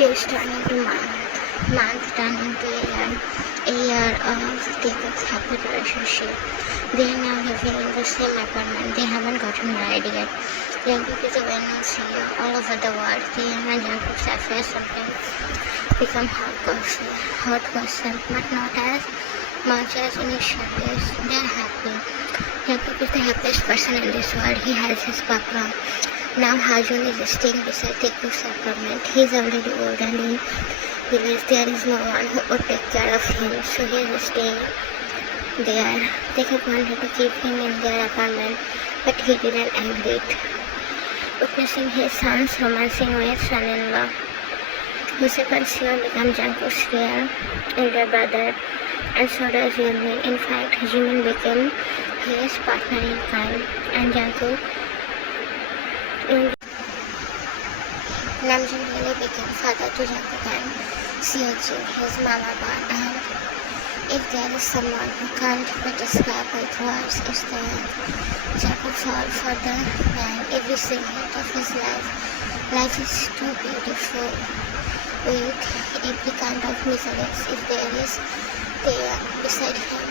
Days turn into month turn into a year of taekook's happy relationship. They are now living in the same apartment. They haven't gotten married yet. Jungkook is a well-known CEO all over the world. Taeyang and Jungkook's affair sometimes become hot gossip, but not as much as initial days. They are happy. Jungkook is the happiest person in this world. He has his background. Now Hajun is staying beside taekook's apartment. He is already old and he believes there is no one who would take care of him, so he is staying there. Taekook wanted to keep him in their apartment, but he didn't agree. Witnessing his sons romancing with son-in-law, Musapan Sion becomes Jungkook's real elder brother, and so does Yeonmin. In fact, Jimin became his partner in crime, and Jungkook Namjoon really became father to Jungkook and Seojin, his mama bar, and if there is someone who can't be described with words, it's the Jungkook fall for the man every single of his life. Life is too beautiful with every kind of miseries. If there is Taeyang beside him,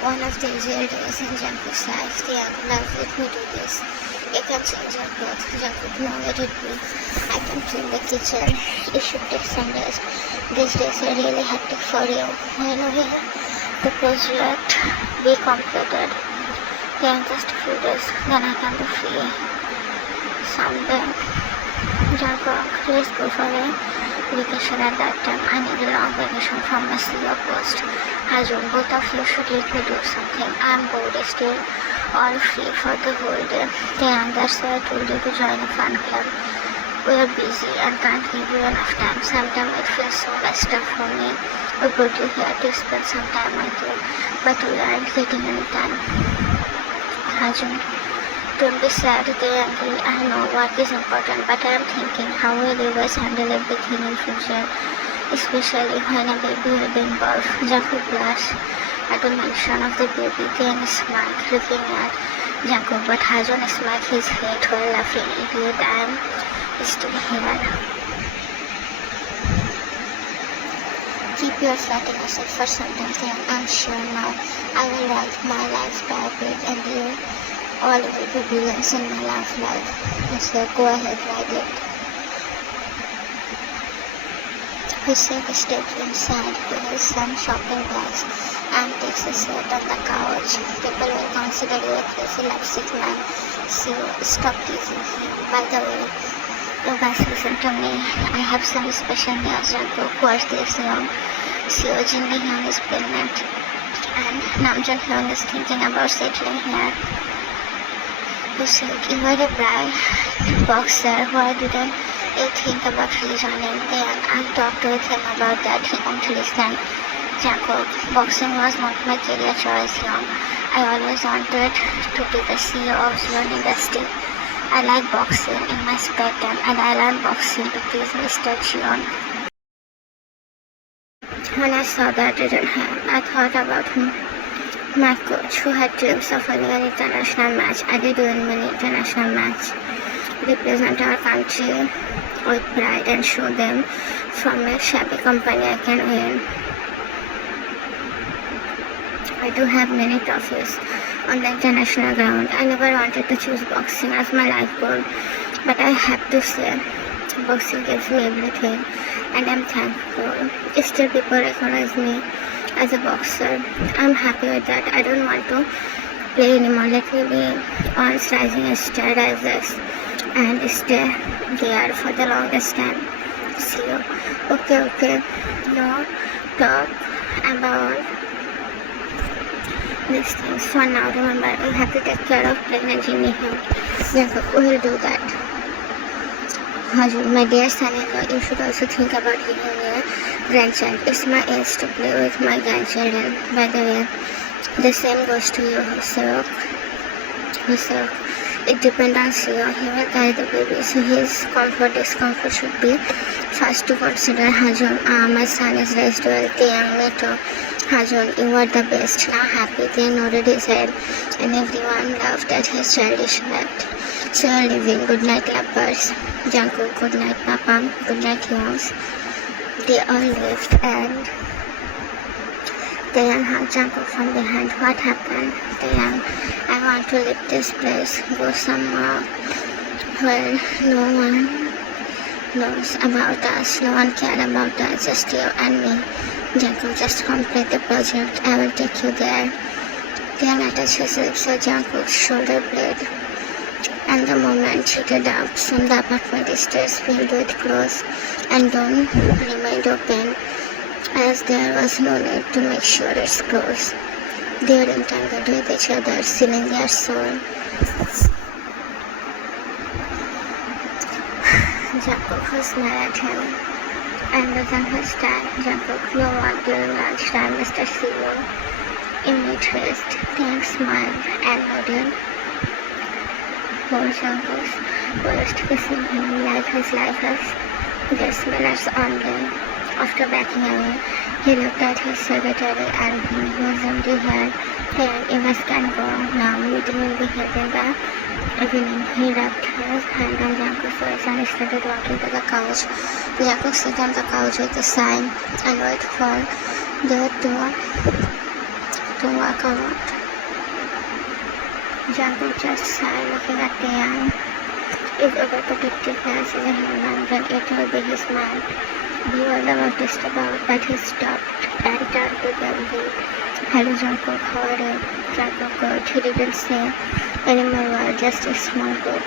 one of the easier days in Jungkook's life. Taeyang, love, let me do this. You can change your clothes. Jungkook, no, let it be. I can clean the kitchen. It should take some days. These days are really hectic for you. When will the project be completed? Taeyang, just a few days, then I can be free. Someday. Jungkook, let's go for a vacation at that time. I need a long vacation from my CEO post. Hajun, both of you should let me do something. I'm bored still, all free for the whole day. Taeyang, that's why I told you to join a fan club. We are busy and can't give you enough time. Sometimes it feels so messed up for me. We put you here to spend some time with you, but we aren't getting any time. Hajun, don't be sad, Taeyang. I know work is important, but I am thinking how will you guys handle everything in future, especially when a baby will be involved. Jungkook blushed at the mention of the baby. Taeyang smiled, looking at Jungkook, but Hajun smacked his head while laughing. Idiot, I am still here. Keep your flirting aside for some time, Taeyang. I'm sure now I will write my life biopic and you all will be villains in my life. So go ahead, write it. Hussein steps inside with some shopping bags and takes a seat on the couch. People will consider you a crazy lovesick man, so stop teasing him. By the way, you guys listen to me. I have some special news. Jungkook, who are this young? Seojin Hyun is pregnant, and Namjoon Hyun is thinking about settling here. You said you were a bride boxer. Why didn't you think about rejoining? Then I talked with him about that. He won't listen. Jungkook, boxing was not my career choice, young. I always wanted to be the CEO of your industry. I like boxing in my spare time, and I learned boxing to please Mr. Cheon. When I saw that didn't happen, I thought about him. My coach, who had dreams of winning an international match. I did win many international matches. Represent our country with pride and show them from a shabby company I can win. I do have many trophies on the international ground. I never wanted to choose boxing as my life goal, but I have to say, boxing gives me everything, and I'm thankful. Still, people recognize me as a boxer. I'm happy with that. I don't want to play anymore. Let me be on rising star rises and stay there for the longest time. See you. Okay. No talk about these things for now. Remember, you have to take care of pregnant Jimmy here. Yes, we will do that. Hajun, my dear son-in-law, you should also think about giving me a grandchild. It's my age to play with my grandchildren. By the way, the same goes to you, Hussein. It depends on Seo. He will carry the baby, so his discomfort should be first to consider. Hajun, my son is raised well. Taeyang, me too. Hajun, you are the best. Now happy. Taeyang already said, and everyone laughed at his childish act. So you're leaving. Good night, lovers. Jungkook, good night, Papa. Good night, Youngs. They all left and Taeyang hugged Jungkook from behind. What happened? Taeyang, I want to leave this place, go somewhere where no one knows about us, no one cares about us, just you and me. Jungkook, just complete the project, I will take you there. Taeyang attached his lips to Jungkook's shoulder blade, and the moment heated up. Soon the apartment stairs filled with clothes and door remained open, as there was no need to make sure it's closed. They were entangled with each other, sealing their soul. Jungkook smiled at him and was on his stand. Jungkook, no one during lunchtime, Mr. CEO. Interest. Taeyang smiled and nodded. Poor Jungkook first kissing him like his life has just minutes only. After backing away, he looked at his secretary and he bosomed her. Taeyang, you must can go now. Meeting will be held in the evening. He rubbed his hand on Jungkook's face and started walking to the couch. Jungkook sat on the couch with a sigh and waited for the to walk out. Jungkook just sighed, looking at Taeyang. If overprotectiveness is a human, then it will be his man. He was about to step out, but he stopped and turned to them. Hello, Jungkook, how are you? Jungkook, good. He didn't say any more words, just a small good.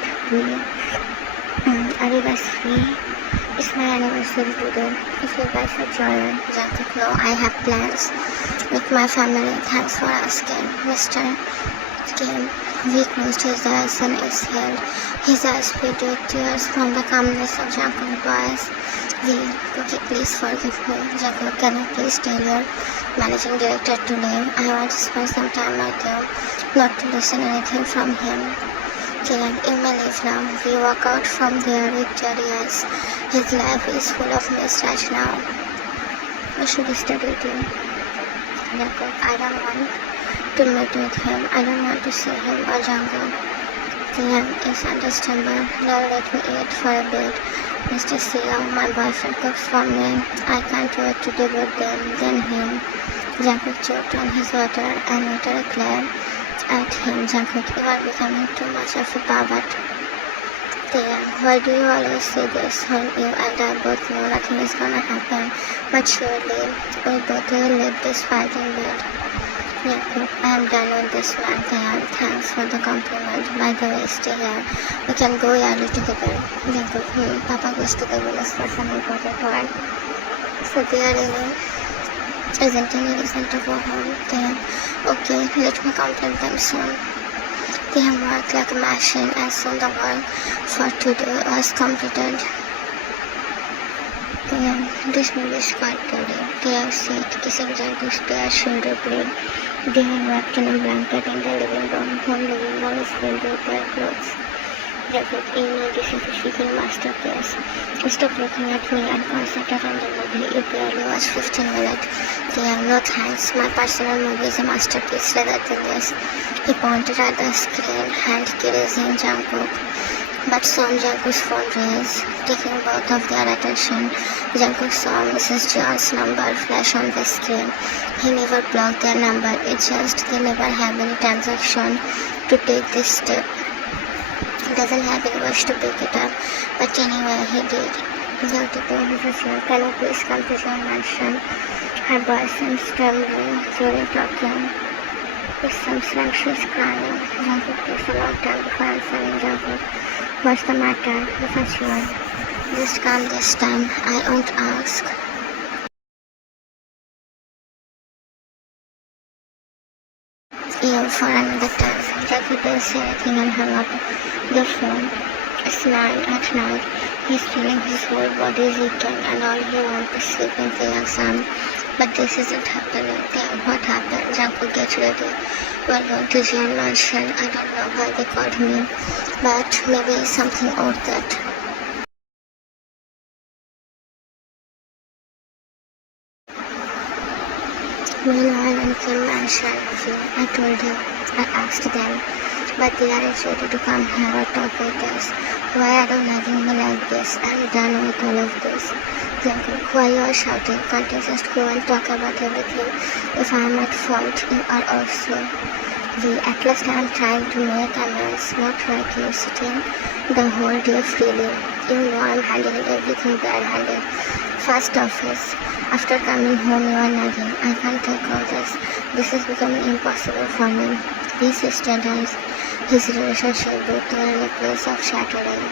Are you guys free? It's my anniversary today. If you guys are joining, Jungkook, no, I have plans with my family. Thanks for asking, Mr. Kim. We closed his eyes and exhaled. His eyes filled with tears from the calmness of Jungkook's voice. Cookie, please forgive me. Jungkook, can you please tell your managing director to leave? I want to spend some time with you, not to listen anything from him. Taeyang, you may leave now. We walk out from there victorious. His life is full of mist right now. We should stay with him. Jungkook, I don't want to meet with him. I don't want to see him or Jungkook. Taeyang, it's understandable. Now let me eat for a bit. Mr. CEO, my boyfriend cooks for me. I can't wait to be with them, then him. Jungkook choked on his water and water glared at him. Jungkook, you are becoming too much of a pervert. Taeyang, why do you always say this when you and I both know nothing is gonna happen? But surely, we both will leave this fighting bed. Jungkook, I am done with this man. Taeyang, thanks for the compliment. By the way, stay here. We can go early together. Jungkook, Papa goes to the village for some important work. So there really isn't any reason to go home. Taeyang, okay, let me compliment them soon. They have worked like a machine and soon the work for today was completed. Taeyang, this movie is quite good. Taeyang said, kissing Jungkook's bare shoulder blade. They are wrapped in a blanket in the living room. Whole living room is filled with their clothes. Jungkook, you know this is a freaking masterpiece. Stop looking at me and concentrate on the movie. You barely watched 15 minutes. Taeyang, no thanks. My personal movie is a masterpiece rather than this. He pointed at the screen, hand caressing Jungkook. But soon Jungkook's phone rings, taking both of their attention. Jungkook saw Mrs. John's number flash on the screen. He never blocked their number, it's just they never have any transaction to take this step. He doesn't have any wish to pick it up, but anyway, he did. Beautiful, Mrs. John, can you please come to your mansion? Her voice seems trembling during talking. It seems like she's crying. Jungkook takes a long time before answering. Jungkook, what's the matter? Mrs. John, just calm this time. I won't ask. You for another time. Jungkook didn't say anything and hung up the phone. It's 9 at night. He's feeling his whole body is aching and all he wants is sleep in Taeyang's arms. But this isn't happening. Taeyang, what happened? Jungkook, get ready. We're going to Jian Mansion. I don't know why they called me, but maybe something out that. Meanwhile, in Kim Mansion, I told you, I asked them, but they aren't ready to come here or talk with us. Why are you nagging me like this? I'm done with all of this. Jungkook, why you are shouting? Can't you just go and talk about everything? If I am at fault, you are also. At last I am trying to make amends, not like you sitting the whole day freely. You know I am handling everything bare-handed. First office. After coming home you are nagging. I can't take all this. This is becoming impossible for me. This stands his relationship with were in a place of shattering.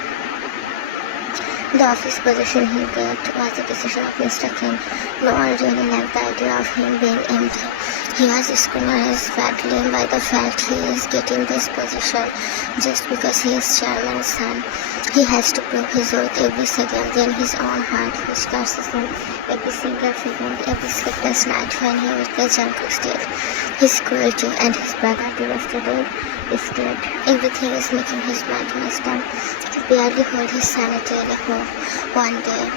The office position he got was a decision of Mr. Kim. No one really liked the idea of him being empty. He was scrutinized badly by the fact he is getting this position just because he is chairman's son. He has to prove his worth every second, then his own heart, which curses him every single second, every sleepless night when he witnessed Jungkook's death, his cruelty, and his brother devastated state. Everything is making his mind messed up. He barely hold his sanity in a home one day.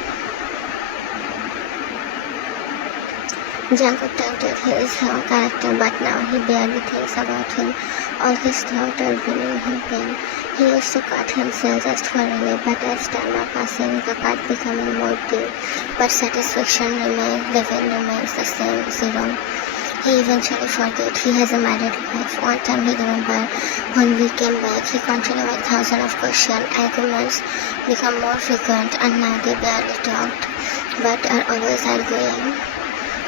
Jungkook doubted his character, but now he barely thinks about him. All his thoughts are bringing him pain. He used to cut himself just for relief, but as time are passing, the cut becoming more deep. But satisfaction remains the same, zero. He eventually forget he has a married life. One time he remembered when we came back, he continued with thousands of questions. Arguments become more frequent, and now they barely talked, but are always arguing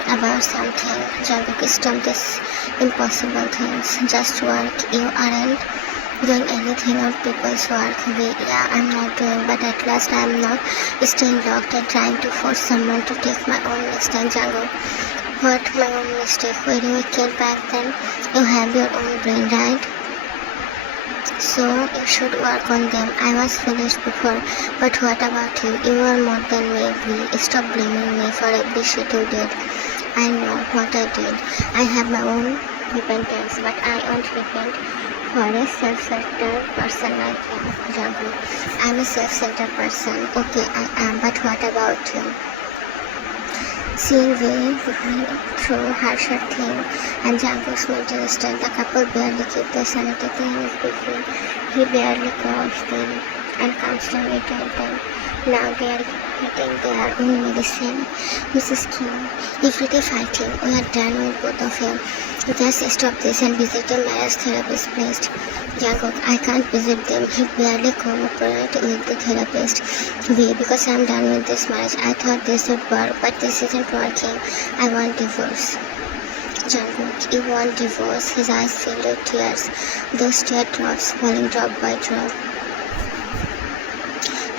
about something. Jungkook stopped these impossible things. Just work. You aren't doing anything on people's work. I'm not doing, but at last I am not staying locked and trying to force someone to take my own mistake. Jungkook, what my own mistake? When you were a kid back then, you have your own brain, right? So you should work on them. I was foolish before, but what about you? You are more than me. Stop blaming me for every shit you did. I know what I did. I have my own repentance, but I won't repent for a self-centered person like you, Jungkook. I'm a self-centered person. Okay, I am, but what about you? Seeing way through harsher things and Jungkook's mental state, the couple barely keep their sanity clean quickly. He barely calls them and constantly tells them. Now they are getting their own medicine. Mrs. Kim, if it is fighting, we are done with both of you. Just stop this and visit a marriage therapist, please. Jungkook, I can't visit them. He barely cooperates with the therapist. Because I'm done with this marriage. I thought this would work, but this isn't working. I want divorce. Jungkook, you want divorce? His eyes filled with tears. Those teardrops falling drop by drop.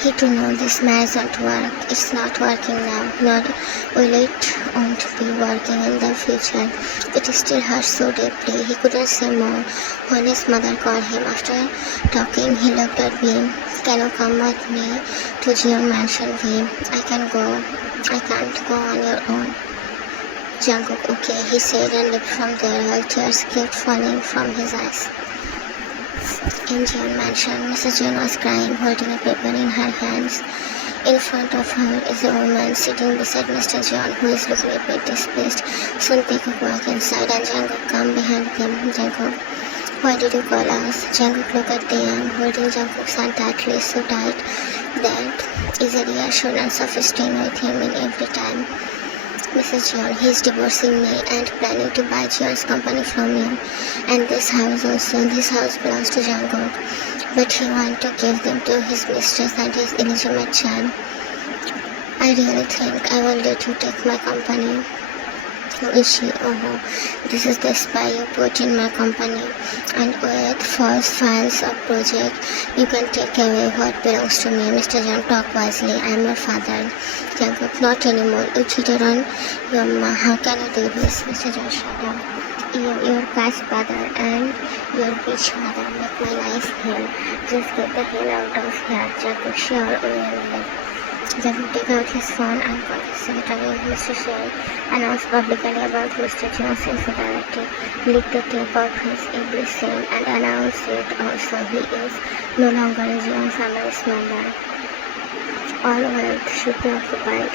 He to know this marriage won't work. It's not working now, nor will it won't be working in the future. It still hurts so deeply. He couldn't say more. When his mother called him after talking, he looked at me. Can you come with me to Jeon Mansion, V? I can't go on your own. Jungkook, okay, he said and leaped from there while tears kept falling from his eyes. In Jeon Mansion, Mrs. Jeon was crying, holding a paper in her hands. In front of her is a woman sitting beside Mr. Jeon, who is looking a bit displeased. Soon taekook walked inside and Jungkook come behind them. Jungkook, why did you call us? Jungkook looked at Taeyang, holding Jungkook's hand tightly, so tight that is a reassurance of staying with him in every time. Mrs. Jeon, he is divorcing me and planning to buy Jeon's company from you. And this house also. This house belongs to Jungkook. But he wants to give them to his mistress and his illegitimate child. I really think I will let you take my company. Who is she? Oh, this is the spy you put in my company. And with false files of project, you can take away what belongs to me. Mr. Jeon, talk wisely. I am your father. Jungkook, not anymore. You cheated on your ma. How can you do this? Mr. Jeon, shut up. Your caste brother and your bitch mother make my life hell. Just get the hell out of here. Jungkook, sure, we will live. Jungkook took out his phone and called his secretary, Mr. Shea, announced publicly about Mr. Jeon's infidelity, leaked the tape of his every scene, and announced it also he is no longer a Jeon family's member. All wealth should be occupied.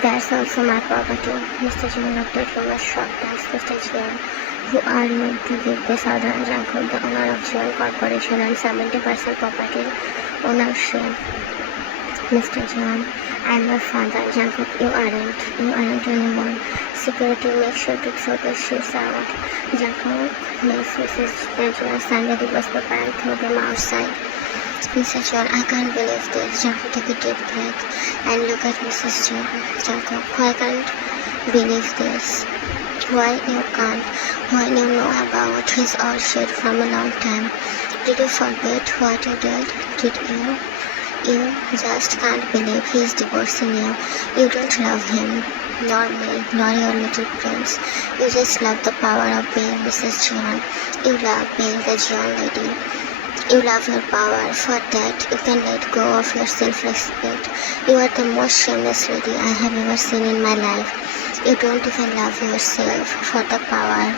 That's also my property. Mr. Jeon looked at him as shocked as Mr. Jeon. Who are you to give this order? Jungkook, the owner of Jewel Corporation and 70% property ownership. Mr. John, I'm your father. Jungkook, you aren't anyone. Security, make sure to throw the shoes out. Jungkook makes Mrs. Najwa sign the divorce paper and throw them outside. Mrs. John, I can't believe this. Jungkook took a deep breath and look at Mrs. John. Jungkook, I can't believe this. Why you can't? Why you know about his old shit from a long time? Did you forget what you did? Did you? You just can't believe he's divorcing you. You don't love him, nor me, nor your little prince. You just love the power of being Mrs. John. You love being the John lady. You love your power. For that, you can let go of your self-respect. You are the most shameless lady I have ever seen in my life. You don't even love yourself for the power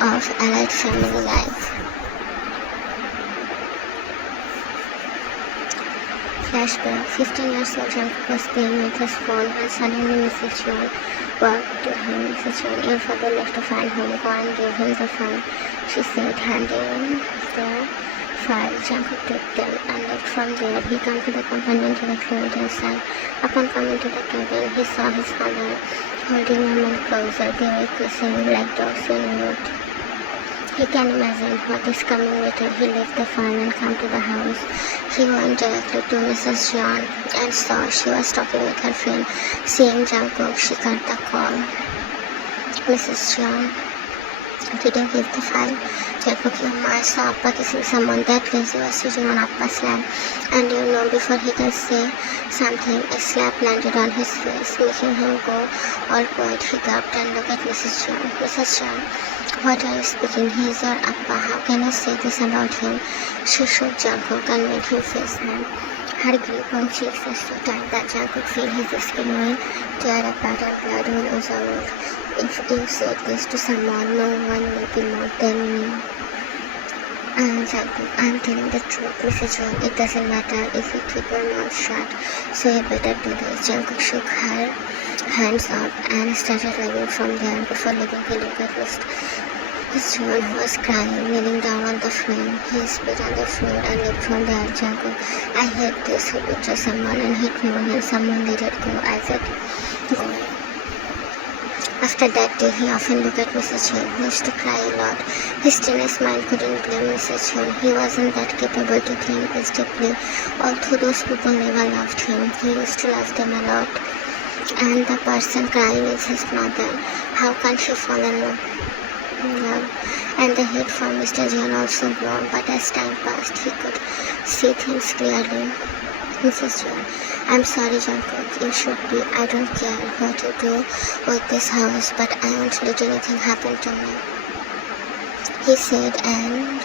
of allied family life. Flashback. 15 years old Jungkook was playing with his phone when suddenly Mrs. John walked to him. Mrs. John, your father left a file home. Go and give him the phone, she said, handing the file. Jungkook took them and left. From there, he came to the companion directly with his son. Upon coming to the cabin, he saw his father holding a man closer. They were kissing like dogs in wood. He can imagine what is coming later. He left the farm and came to the house. He went directly to Mrs. John and saw she was talking with her friend. Seeing Jungkook, she cut the call. Mrs. John, did you give the file? Jungkook, your ma saw Appa kissing someone. That lazy was sitting on Appa's lap. And you know, before he could say something, a slap landed on his face, making him go all quiet. He gulped and looked at Mrs. John. Mrs. John, what are you speaking? He is your Appa. How can you say this about him? She shook Jungkook and made him face them. Her grip on cheeks was so tight that Jungkook felt his skin will tear apart and blood will ooze out. If you said this to someone, no one will be more than me. Jungkook, I'm telling the truth, Mrs. John. It doesn't matter if you keep your mouth shut, so you better do this. Jungkook shook her hands up and started leaving from there. Before leaving, he looked at his John, who was crying, kneeling down on the floor. He spit on the floor and left from there. Jungkook, I hate this. He betrayed someone and hit more when someone let it go as it go. After that day, he often looked at Mrs. John, who used to cry a lot. His teenage mind couldn't blame Mrs. John. He wasn't that capable to think as deeply. Although those people never loved him, he used to love them a lot. And the person crying is his mother. How can she fall in love? And the hate for Mr. John also grew, but as time passed, he could see things clearly. Mrs. John, I'm sorry, Jungkook, you should be. I don't care what you do with this house, but I won't let anything happen to me, he said, and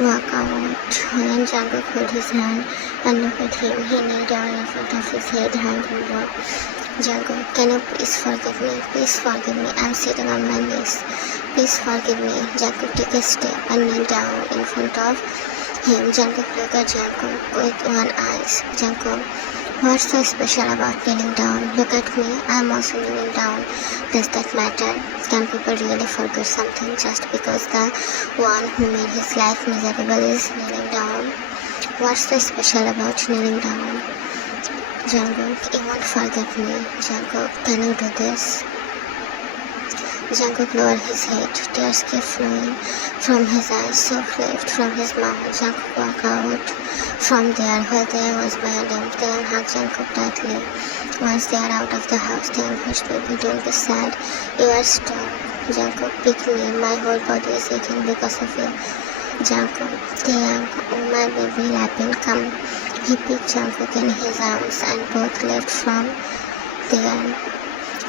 walked out. When Jungkook held his hand and looked at him, he knelt down in front of his head, hand on board. Jungkook, can you please forgive me? Please forgive me. I'm sitting on my knees. Please forgive me. Jungkook took a step and knelt down in front of him. Jungkook looked at Jungkook with one eye. Jungkook, what's so special about kneeling down? Look at me. I'm also kneeling down. Does that matter? Can people really forget something just because the one who made his life miserable is kneeling down? What's so special about kneeling down? Jungkook, you won't forget me. Jungkook, can you do this? Jungkook lowered his head. Tears kept flowing from his eyes, so left from his mouth. Jungkook walked out from there. While Taeyang was behind him, Taeyang hugged Jungkook tightly. Once they are out of the house, Taeyang pushed, baby, don't be sad. You are strong. Jungkook, pick me. My whole body is aching because of you. Jungkook, Taeyang, oh my baby, Lapin, come. He picked Jungkook in his arms and both left from there.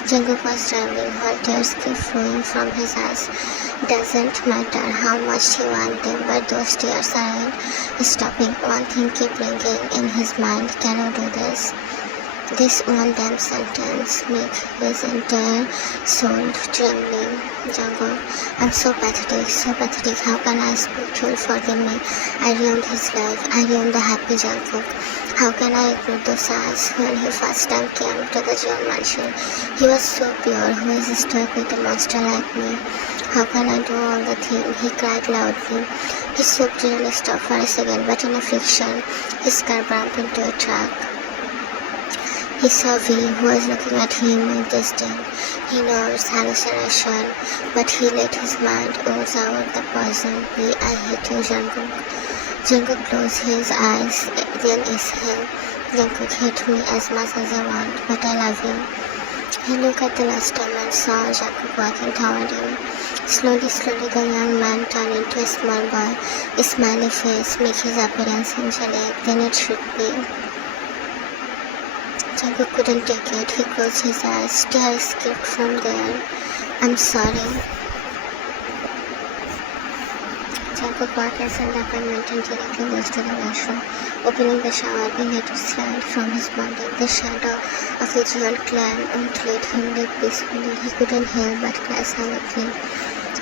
Jungkook was driving while tears kept flowing from his eyes. Doesn't matter how much he wanted them, but those tears aren't stopping. One thing kept ringing in his mind. Can you do this? This one damn sentence made his entire soul trembling. Jungkook, I'm so pathetic, so pathetic. How can I speak? You'll forgive me. I ruined his life. I ruined the happy Jungkook. How can I ignore those eyes? When he first time came to the John mansion, he was so pure. Who is stuck with a monster like me? How can I do all the things? He cried loudly. His soup didn't stop for a second, but in a friction, his car bumped into a truck. He saw V, who was looking at him in disdain. He knows hallucination, but he let his mind ooze out the poison. V, I hate you, Jungkook. Jungkook closed his eyes, then exhaled. Jungkook hate me as much as I want, but I love you. He looked at the last time and saw Jungkook walking toward him. Slowly, the young man turned into a small boy. A smiley face made his appearance angelic. Then it should be. Jungkook couldn't take it. He closed his eyes. Tears escaped from there. I'm sorry. Jungkook walked inside the apartment and directly goes to the washroom. Opening the shower, being had to slide from his body. The shadow of the jewel clan let him live peacefully. He couldn't help but cry silently.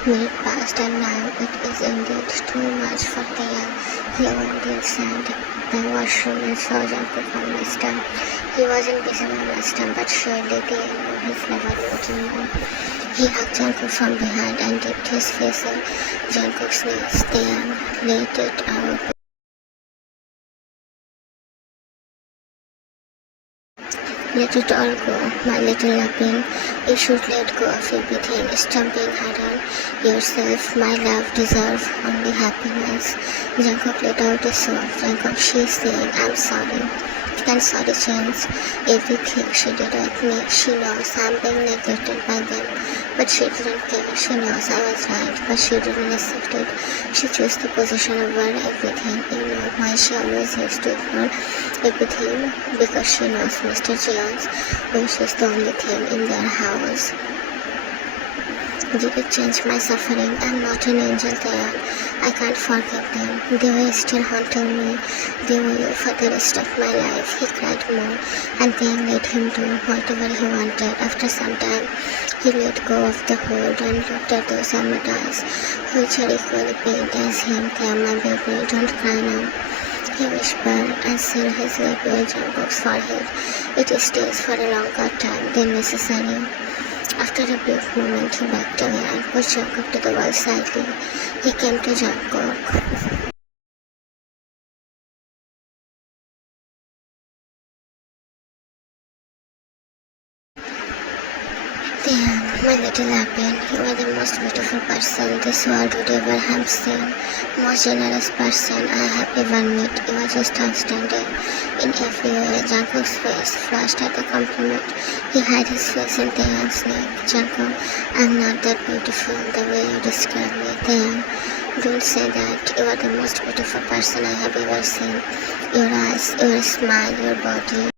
Minute passed, and now it is indeed too much for Taeyang. He went inside the washroom and saw Jungkook on master. He wasn't busy on master, but surely Taeyang knew his lover wouldn't know. He hugged Jungkook from behind and dipped his face in Jungkook's knees. Taeyang let it out. Let it all go, my little lapin. You should let go of everything. Stop being hard on yourself. My love deserves only happiness. Jungkook let out a sob. Jungkook, she's saying, I'm sorry. Can sorry change everything she did with me? She knows I'm being neglected by them, but she didn't care. She knows I was right, but she didn't accept it. She chose the position over everything. You know why she always used to ignore everything? Because she knows Mr. Jeon's wish is the only thing in their house. Did it change my suffering? I'm not an angel there. I can't forget them. They were still haunting me. They will for the rest of my life. He cried more, and then let him do whatever he wanted. After some time, he let go of the hold and looked at those almond eyes, which are equally pink as him. They are my baby, don't cry now. He whispered and sealed his lip with Jungkook's forehead. It stays for a longer time than necessary. After a brief moment, he backed away and pushed Jungkook to the wall slightly. He came to Jungkook. Damn, my little lapin, you are the most beautiful person this world would ever have seen. Most generous person I have ever met. You are just outstanding. In every way, Jungkook's face flashed at the compliment. He hid his face in Taeyang's neck. Jungkook, I'm not that beautiful the way you describe me. Taeyang, don't say that. You are the most beautiful person I have ever seen. Your eyes, your smile, your body.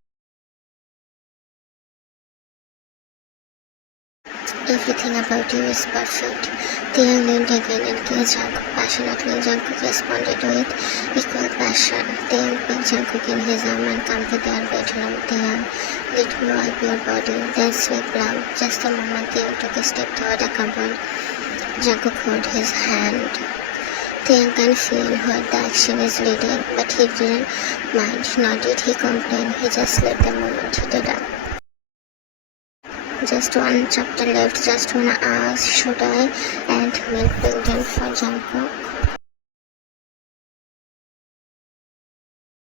Everything about you is perfect. Taeyang leaned again and kissed Jungkook passionately. Jungkook responded with equal passion. Taeyang picked Jungkook in his arm and came to their bedroom. Taeyang, let me wipe your body, then sleep down. Just a moment, Taeyang took a step toward the cupboard. Jungkook held his hand. Taeyang can feel where the action is leading, but he didn't mind, nor did he complain. He just let the moment heat up. Just one chapter left, just 1 hour. Should I add milk building for Jungkook?